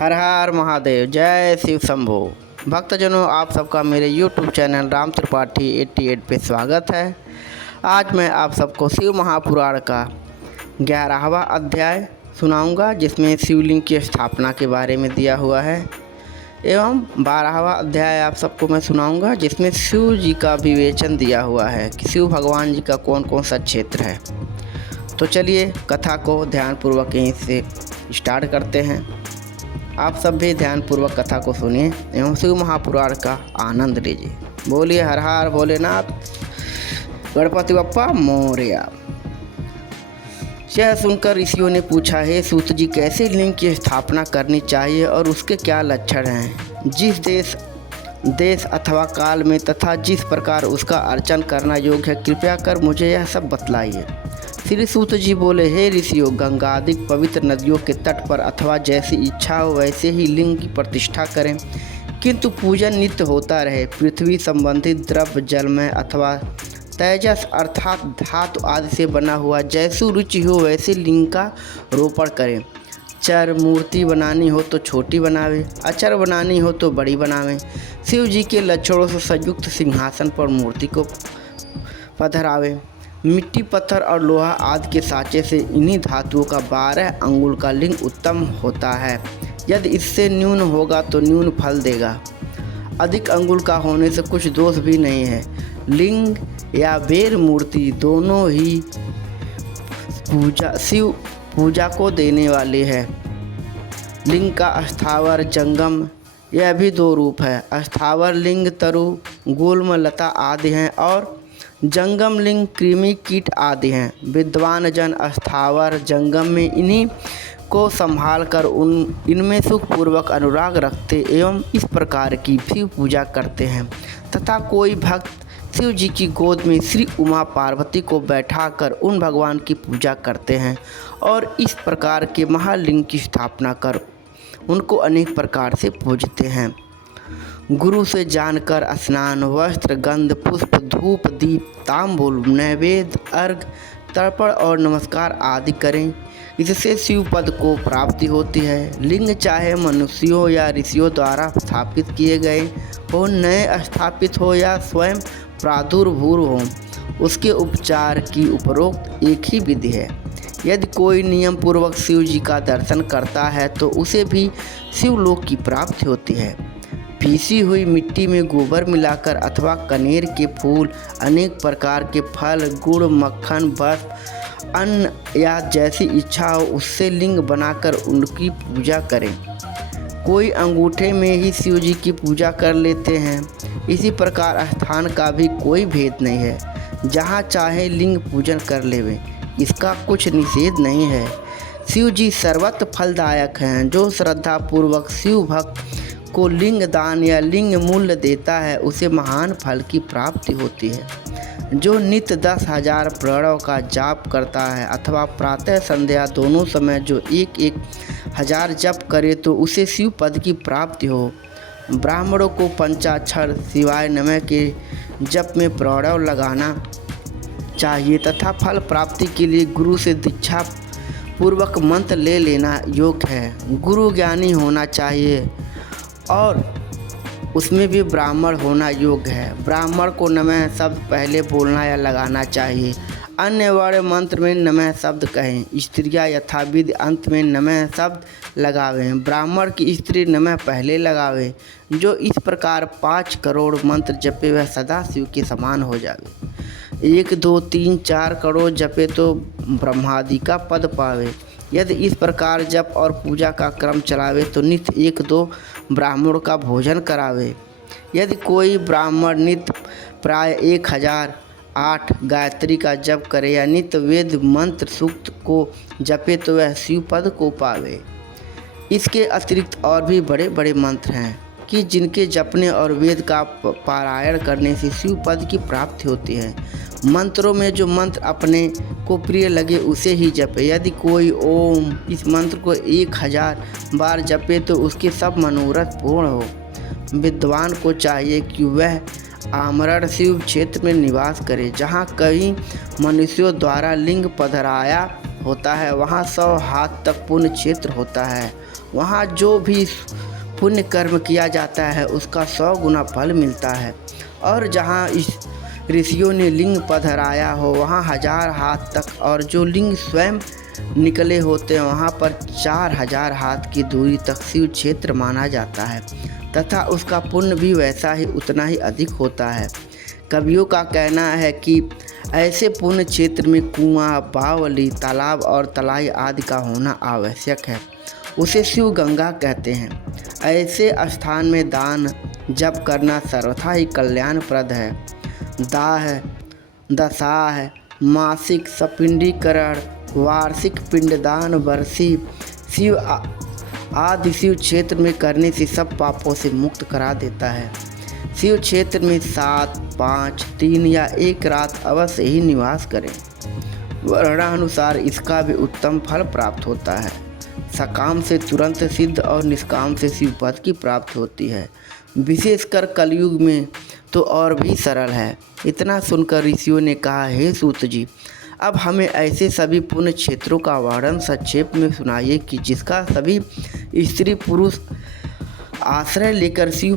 हर हर महादेव, जय शिव शंभो। भक्तजनों, आप सबका मेरे YouTube चैनल राम त्रिपाठी 88 पे स्वागत है। आज मैं आप सबको शिव महापुराण का 11वां अध्याय सुनाऊंगा, जिसमें शिवलिंग की स्थापना के बारे में दिया हुआ है, एवं 12वां अध्याय आप सबको मैं सुनाऊंगा, जिसमें शिव जी का विवेचन दिया हुआ है कि शिव भगवान जी का कौन कौन सा क्षेत्र है। तो चलिए कथा को ध्यानपूर्वक यहीं से स्टार्ट करते हैं। आप सब भी ध्यानपूर्वक कथा को सुनिए एवं शिव महापुराण का आनंद लीजिए। बोलिए हर हर भोलेनाथ, गणपति बप्पा मोरया। यह सुनकर ऋषियों ने पूछा, हे सूत जी, कैसे लिंग की स्थापना करनी चाहिए और उसके क्या लक्षण हैं? जिस देश अथवा काल में तथा जिस प्रकार उसका अर्चन करना योग्य है, कृपया कर मुझे यह सब बतलाइए। श्री सूत जी बोले, हे ऋषियों, गंगादिक पवित्र नदियों के तट पर अथवा जैसी इच्छा हो वैसे ही लिंग की प्रतिष्ठा करें, किंतु पूजन नित्य होता रहे। पृथ्वी संबंधित द्रव्य जलमय अथवा तेजस अर्थात धातु आदि से बना हुआ जैसी रुचि हो वैसे लिंग का रोपण करें। चर मूर्ति बनानी हो तो छोटी बनावे, अचर बनानी हो तो बड़ी बनावे। शिव जी के लक्षणों से संयुक्त सिंहासन पर मूर्ति को पधरावे। मिट्टी, पत्थर और लोहा आदि के साँचे से इन्हीं धातुओं का 12 अंगुल का लिंग उत्तम होता है। यदि इससे न्यून होगा तो न्यून फल देगा। अधिक अंगुल का होने से कुछ दोष भी नहीं है। लिंग या बेर मूर्ति दोनों ही शिव पूजा को देने वाले हैं। लिंग का अस्थावर, जंगम, यह भी 2 रूप है। अस्थावर लिंग तरु, गुल्म, लता आदि हैं और जंगम लिंग कृमि, कीट आदि हैं। विद्वान जन अस्थावर, जंगम में इन्हीं को संभाल कर इनमें सुखपूर्वक अनुराग रखते एवं इस प्रकार की भी पूजा करते हैं। तथा कोई भक्त शिव जी की गोद में श्री उमा पार्वती को बैठाकर उन भगवान की पूजा करते हैं और इस प्रकार के महालिंग की स्थापना कर उनको अनेक प्रकार से पूजते हैं। गुरु से जानकर स्नान, वस्त्र, गंध, पुष्प, धूप, दीप, तांबूल, नैवेद्य, अर्घ, तर्पण और नमस्कार आदि करें। इससे शिव पद को प्राप्ति होती है। लिंग चाहे मनुष्यों या ऋषियों द्वारा स्थापित किए गए हो, नए स्थापित हो या स्वयं प्रादुर्भूत हो, उसके उपचार की उपरोक्त एक ही विधि है। यदि कोई नियम पूर्वक शिव जी का दर्शन करता है तो उसे भी शिवलोक की प्राप्ति होती है। पीसी हुई मिट्टी में गोबर मिलाकर अथवा कनेर के फूल, अनेक प्रकार के फल, गुड़, मक्खन, बस, अन्न या जैसी इच्छा हो उससे लिंग बनाकर उनकी पूजा करें। कोई अंगूठे में ही शिव जी की पूजा कर लेते हैं। इसी प्रकार स्थान का भी कोई भेद नहीं है, जहाँ चाहे लिंग पूजन कर लेवे, इसका कुछ निषेध नहीं है। शिव जी सर्वत्र फलदायक हैं। जो श्रद्धापूर्वक शिव भक्त को लिंग दान या लिंग मूल्य देता है उसे महान फल की प्राप्ति होती है। जो नित्य 10,000 प्रणव का जाप करता है अथवा प्रातः संध्या दोनों समय जो 1,000 जप करे तो उसे शिव पद की प्राप्ति हो। ब्राह्मणों को पंचाक्षर शिवाय नमः के जप में प्रणव लगाना चाहिए तथा फल प्राप्ति के लिए गुरु से दीक्षा पूर्वक मंत्र ले लेना योग्य है। गुरु ज्ञानी होना चाहिए और उसमें भी ब्राह्मण होना योग्य है। ब्राह्मण को नमः शब्द पहले बोलना या लगाना चाहिए। अन्य वर्ण मंत्र में नमः शब्द कहें। स्त्रियां यथाविधि अंत में नमः शब्द लगावें। ब्राह्मण की स्त्री नमः पहले लगावे। जो इस प्रकार 5 करोड़ मंत्र जपे वह सदा शिव के समान हो जावे। 1, 2, 3, 4 करोड़ जपे तो ब्रह्मादि का पद पावे। यदि इस प्रकार जप और पूजा का क्रम चलावे तो नित्य 1-2 ब्राह्मणों का भोजन करावे। यदि कोई ब्राह्मण नित्य प्राय 1008 गायत्री का जप करे या नित्य वेद मंत्र सूक्त को जपे तो वह शिव पद को पावे। इसके अतिरिक्त और भी बड़े बड़े मंत्र हैं कि जिनके जपने और वेद का पारायण करने से शिव पद की प्राप्ति होती है। मंत्रों में जो मंत्र अपने को प्रिय लगे उसे ही जपे। यदि कोई ओम इस मंत्र को 1000 बार जपे तो उसके सब मनोरथ पूर्ण हो। विद्वान को चाहिए कि वह आमरण शिव क्षेत्र में निवास करे, जहाँ कई मनुष्यों द्वारा लिंग पधराया होता है। वहाँ 100 हाथ तक पुण्य क्षेत्र होता है वहाँ जो भी पुण्य कर्म किया जाता है उसका 100 गुना फल मिलता है। और जहाँ इस ऋषियों ने लिंग पधराया हो वहाँ 1000 हाथ तक, और जो लिंग स्वयं निकले होते हैं वहाँ पर 4000 हाथ की दूरी तक शिव क्षेत्र माना जाता है, तथा उसका पुण्य भी वैसा ही उतना ही अधिक होता है। कवियों का कहना है कि ऐसे पुण्य क्षेत्र में कुआं, बावली, तालाब और तलाई आदि का होना आवश्यक है। उसे शिव गंगा कहते हैं। ऐसे स्थान में दान जप करना सर्वथा ही कल्याणप्रद है। दाह, दशाह, मासिक सपिंडीकरण, वार्षिक पिंडदान, वर्षी शिव आदि शिव क्षेत्र में करने से सब पापों से मुक्त करा देता है। शिव क्षेत्र में 7, 5, 3 या 1 रात अवश्य ही निवास करें। वर्णानुसार इसका भी उत्तम फल प्राप्त होता है। सकाम से तुरंत सिद्ध और निष्काम से शिव पद की प्राप्ति होती है। विशेषकर कलयुग में तो और भी सरल है। इतना सुनकर ऋषियों ने कहा, हे सूत जी, अब हमें ऐसे सभी पुण्य क्षेत्रों का वर्णन संक्षेप में सुनाइए कि जिसका सभी स्त्री पुरुष आश्रय लेकर शिव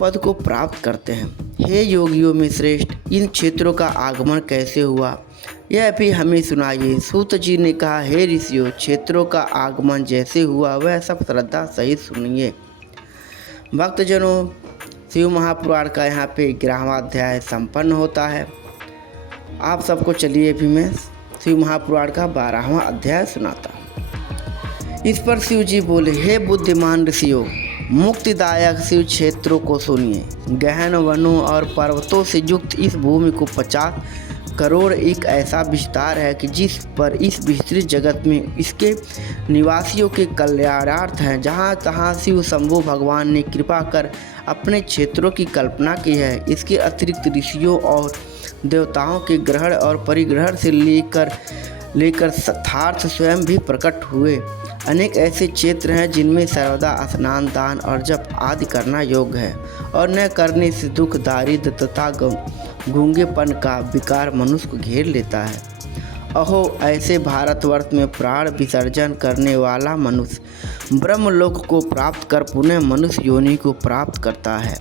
पद को प्राप्त करते हैं। हे योगियों में श्रेष्ठ, इन क्षेत्रों का आगमन कैसे हुआ यह भी हमें सुनाइए। सूत जी ने कहा, हे ऋषियों, क्षेत्रों का आगमन जैसे हुआ वह सब श्रद्धा सहित सुनिए। भक्तजनों, शिव महापुराण का यहाँ पे 11वां अध्याय संपन्न होता है। आप सबको चलिए अभी मैं शिव महापुराण का 12वां अध्याय सुनाता हूँ। इस पर शिव जी बोले, हे बुद्धिमान ऋषियों, मुक्तिदायक शिव क्षेत्रों को सुनिए। गहन वनों और पर्वतों से युक्त इस भूमि को 50 करोड़ एक ऐसा विस्तार है कि जिस पर इस विस्तृत जगत में इसके निवासियों के कल्याणार्थ हैं। जहाँ तहाँ शिव शंभु भगवान ने कृपा कर अपने क्षेत्रों की कल्पना की है। इसके अतिरिक्त ऋषियों और देवताओं के ग्रहण और परिग्रहण से लेकर यथार्थ स्वयं भी प्रकट हुए अनेक ऐसे क्षेत्र हैं जिनमें सर्वदा स्नान, दान और जप आदि करना योग्य है, और न करने से दुख, दारिद्र तथा गूंगेपन का विकार मनुष्य को घेर लेता है। अहो, ऐसे भारतवर्ष में प्राण विसर्जन करने वाला मनुष्य ब्रह्मलोक को प्राप्त कर पुनः मनुष्य योनि को प्राप्त करता है।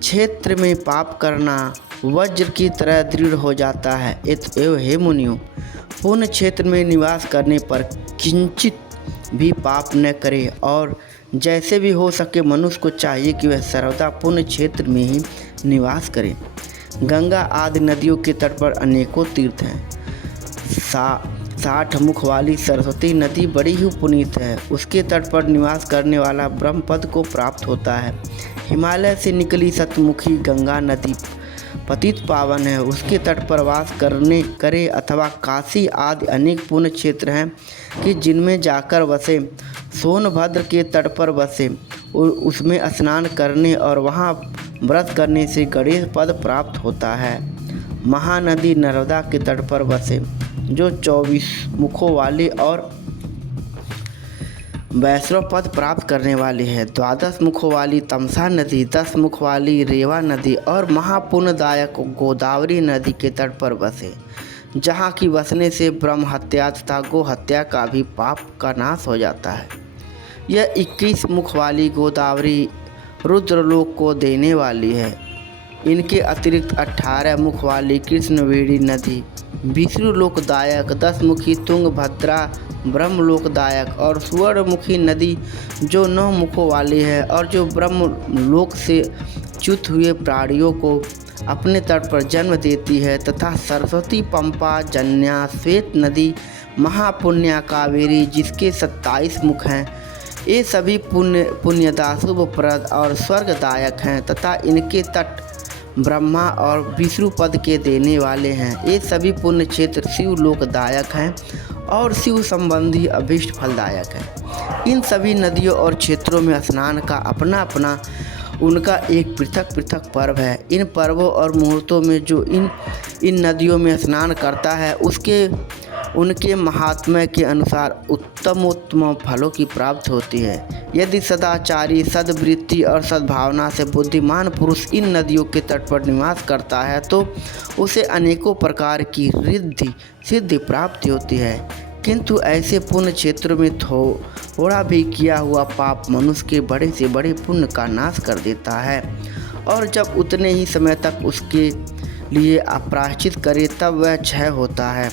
क्षेत्र में पाप करना वज्र की तरह दृढ़ हो जाता है। एवं हे मुनियों, पुण्य क्षेत्र में निवास करने पर किंचित भी पाप न करे, और जैसे भी हो सके मनुष्य को चाहिए कि वह सर्वदा पुण्य क्षेत्र में ही निवास करे। गंगा आदि नदियों के तट पर अनेकों तीर्थ हैं। 60 मुख वाली सरस्वती नदी बड़ी ही पुनीत है। उसके तट पर निवास करने वाला ब्रह्म पद को प्राप्त होता है। हिमालय से निकली सतमुखी गंगा नदी पतित पावन है। उसके तट पर वास करे अथवा काशी आदि अनेक पुण्य क्षेत्र हैं कि जिनमें जाकर बसे। सोनभद्र के तट पर बसे, उसमें स्नान करने और वहाँ व्रत करने से गणेश पद प्राप्त होता है। महानदी नर्मदा के तट पर बसे, जो 24 मुखों वाली और वैष्णव पद प्राप्त करने वाली है। 12 मुखों वाली तमसा नदी, 10 मुख वाली रेवा नदी और महापुण्यदायक गोदावरी नदी के तट पर बसे, जहाँ की बसने से ब्रह्म हत्या तथा गो हत्या का भी पाप का नाश हो जाता है। यह 21 मुख वाली गोदावरी रुद्रलोक को देने वाली है। इनके अतिरिक्त 18 मुख वाली कृष्णवेणी नदी विष्णुलोकदायक, 10 मुखी तुंगभद्रा ब्रह्मलोकदायक और सुवर्णमुखी नदी जो 9 मुखों वाली है और जो ब्रह्मलोक से च्युत हुए प्राणियों को अपने तट पर जन्म देती है, तथा सरस्वती, पंपा, जन्या, श्वेत नदी, महापुण्या कावेरी जिसके 27 मुख हैं। ये सभी पुण्यदा, शुभप्रद और स्वर्गदायक हैं तथा इनके तट ब्रह्मा और विष्णु पद के देने वाले हैं। ये सभी पुण्य क्षेत्र शिव लोकदायक हैं और शिव संबंधी अभीष्ट फलदायक हैं। इन सभी नदियों और क्षेत्रों में स्नान का अपना अपना उनका एक पृथक पृथक पर्व है। इन पर्वों और मुहूर्तों में जो इन नदियों में स्नान करता है उनके महात्म्य के अनुसार उत्तमोत्तम फलों की प्राप्ति होती है। यदि सदाचारी, सद्वृत्ति और सद्भावना से बुद्धिमान पुरुष इन नदियों के तट पर निवास करता है तो उसे अनेकों प्रकार की रिद्धि सिद्धि प्राप्ति होती है। किंतु ऐसे पुण्य क्षेत्रों में थोड़ा भी किया हुआ पाप मनुष्य के बड़े से बड़े पुण्य का नाश कर देता है, और जब उतने ही समय तक उसके लिए अपराश्चित करे तब वह क्षय होता है,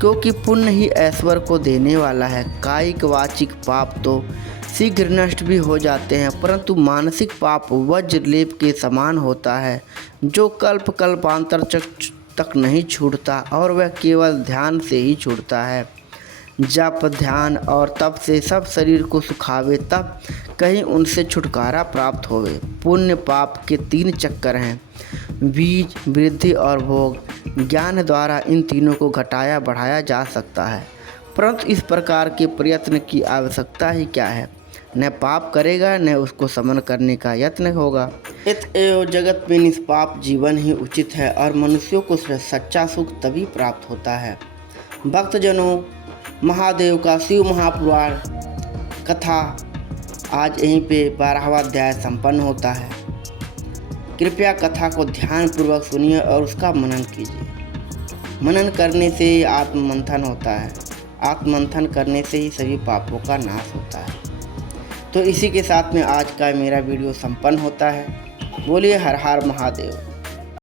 क्योंकि पुण्य ही ऐश्वर्य को देने वाला है। कायिक वाचिक पाप तो शीघ्र नष्ट भी हो जाते हैं, परंतु मानसिक पाप वज्रलेप के समान होता है, जो कल्प कल्पांतर तक नहीं छूटता, और वह केवल ध्यान से ही छूटता है। जप ध्यान और तप से सब शरीर को सुखावे, तब कहीं उनसे छुटकारा प्राप्त होवे। पुण्य पाप के 3 चक्कर हैं, बीज, वृद्धि और भोग। ज्ञान द्वारा इन तीनों को घटाया बढ़ाया जा सकता है, परंतु इस प्रकार के प्रयत्न की आवश्यकता ही क्या है। न पाप करेगा न उसको समन करने का यत्न होगा। इत एवं जगत में निष्पाप जीवन ही उचित है, और मनुष्यों को सच्चा सुख तभी प्राप्त होता है। भक्तजनों, महादेव का शिव महापुराण कथा आज यहीं पे 12वां अध्याय संपन्न होता है। कृपया कथा को ध्यानपूर्वक सुनिए और उसका मनन कीजिए। मनन करने से ही आत्ममंथन होता है, आत्ममंथन करने से ही सभी पापों का नाश होता है। तो इसी के साथ में आज का मेरा वीडियो संपन्न होता है। बोलिए हर हर महादेव।